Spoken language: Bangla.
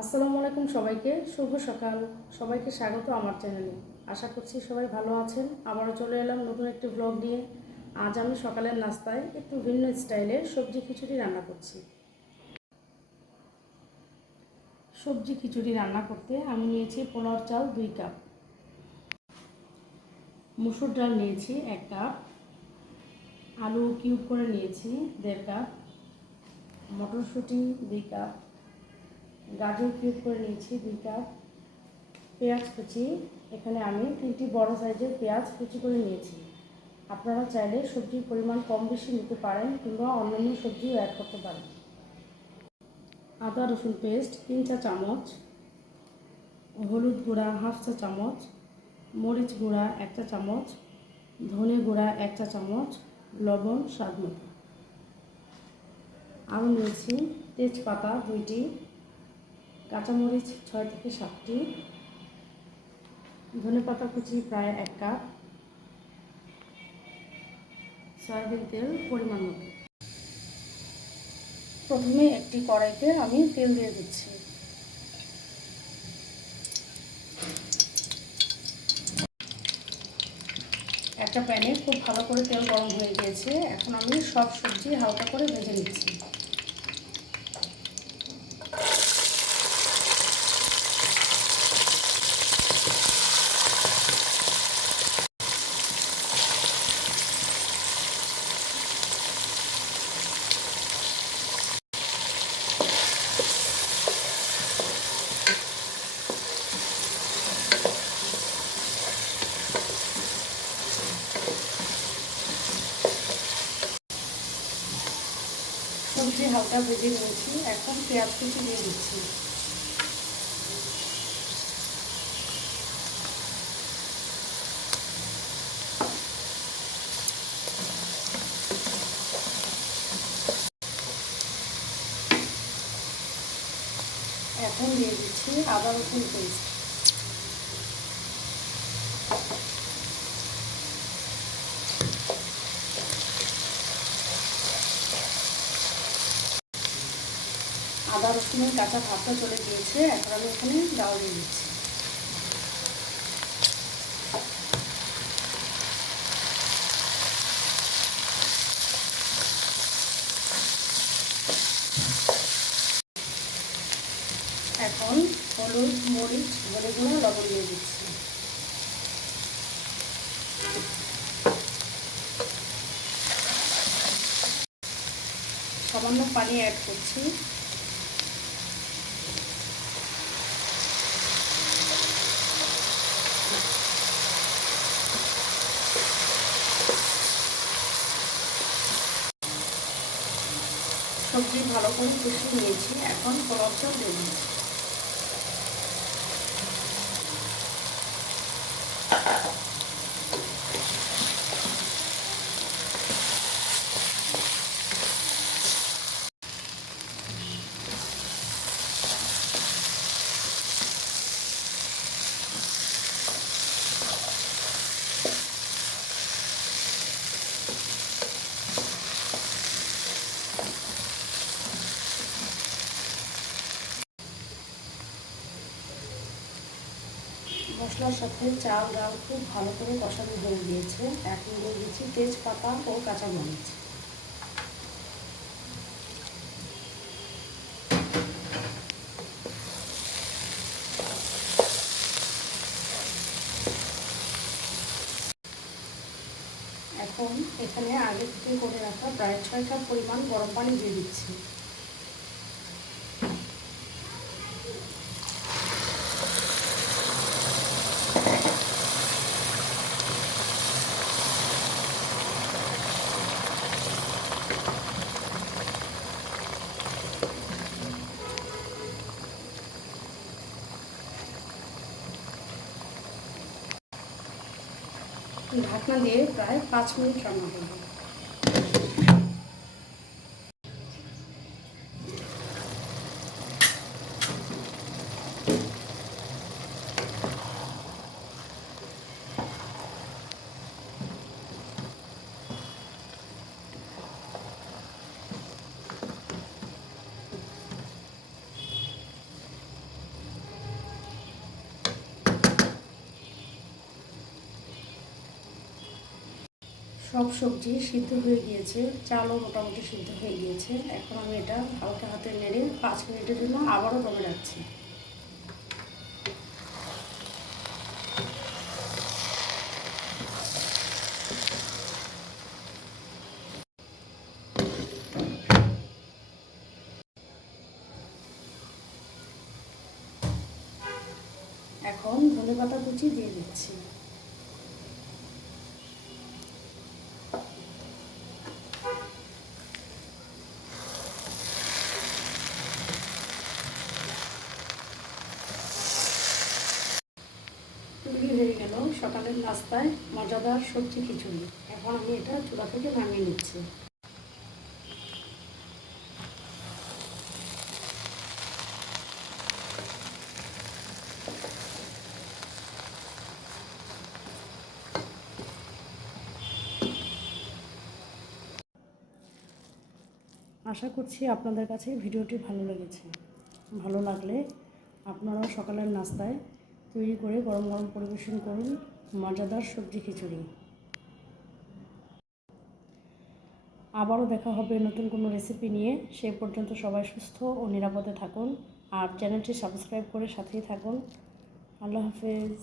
আসসালামু আলাইকুম সবাইকে, শুভ সকাল। সবাইকে স্বাগত আমার চ্যানেলে। আশা করছি সবাই ভালো আছেন। আবারও চলে এলাম নতুন একটি ব্লগ নিয়ে। আজ আমি সকালের নাস্তায় একটু ভিন্ন স্টাইলের সবজি খিচুড়ি রান্না করছি। সবজি খিচুড়ি রান্না করতে আমি নিয়েছি পোলাওর চাল 2 কাপ, মসুর ডাল নিয়েছি 1 কাপ, আলু কিউব করে নিয়েছি 1.5 কাপ, মটরশুঁটি 2 কাপ, গাজর কিউব করে নিয়েছি 2 কাপ, পেঁয়াজ কুচি, এখানে আমি 3টি বড় সাইজের পেঁয়াজ কুচি করে নিয়েছি। আপনারা চাইলে সবজির পরিমাণ কম বেশি নিতে পারেন কিংবা অন্যান্য সবজিও অ্যাড করতে পারেন। আদা রসুন পেস্ট 3 চা চামচ, হলুদ গুঁড়া 1/2 চা চামচ, মরিচ গুঁড়া 1 চা চামচ, ধনে গুঁড়া 1 চা চামচ, লবণ স্বাদ মতো। আরও নিয়েছি তেজপাতা 2টি, কাঁচামরিচ 6 থেকে 7টি, ধনেপাতা কুচি প্রায় 1 কাপ, সয়াবিন তেল পরিমাণ মতো। প্রথমে একটি কড়াইতে আমি তেল দিয়ে দিচ্ছি। একটা প্যানে খুব ভালো করে তেল গরম হয়ে গিয়েছে। এখন আমি সব সবজি হালকা করে ভেজে নিচ্ছি। সবজি হালকা ভেজে নিয়েছি, এখন পেঁয়াজ কুচি দিয়ে দিচ্ছি। এখন দিয়ে দিচ্ছি আদা রসুন পেস্ট। আদা রসুনের কাঁচা ভাবটা চলে গিয়েছে। এখন আমি এখানে ডাল দিয়ে দিচ্ছি। এখন হলুদ, মরিচ, ধনে গুঁড়ো, লবণ দিয়ে দিচ্ছি। সামান্য পানি অ্যাড করছি। সবজি ভালো করে কষিয়ে নিয়েছি, এখন পোলাও চাল দিয়ে দিচ্ছি। মশলার সাথে চাল ডাল খুব ভালো করে কষানো হয়ে গিয়েছে। এখন দিয়ে দিচ্ছি তেজপাতা ও কাঁচামরিচ। এখন এখানে আগে থেকে করে রাখা প্রায় 6 কাপ পরিমাণ গরম পানি দিয়ে দিচ্ছি। ঢাকনা দিয়ে প্রায় 5 মিনিট রান্না করব। সব সবজি সিদ্ধ হয়ে গিয়েছে, চালও মোটামুটি সিদ্ধ হয়ে গিয়েছে। এখন আমি এটা হালকা হাতে নেড়ে 5 মিনিটের জন্য আবারও দমে রাখছি। এখন ধনেপাতা কুচি দিয়ে দিচ্ছি। তৈরি হয়ে গেল সকালের নাস্তায় মজাদার সবজি খিচুড়ি। এখন আমি এটা চুলা থেকে নামিয়ে নিচ্ছি। আশা করছি আপনাদের কাছে ভিডিওটি ভালো লেগেছে। ভালো লাগলে আপনারাও সকালের নাস্তায় তৈরি করে গরম গরম পরিবেশন করুন মজাদার সবজি খিচুড়ি। আবারও দেখা হবে নতুন কোনো রেসিপি নিয়ে। সেই পর্যন্ত সবাই সুস্থ ও নিরাপদে থাকুন আর চ্যানেলটি সাবস্ক্রাইব করে সাথেই থাকুন। আল্লাহ হাফেজ।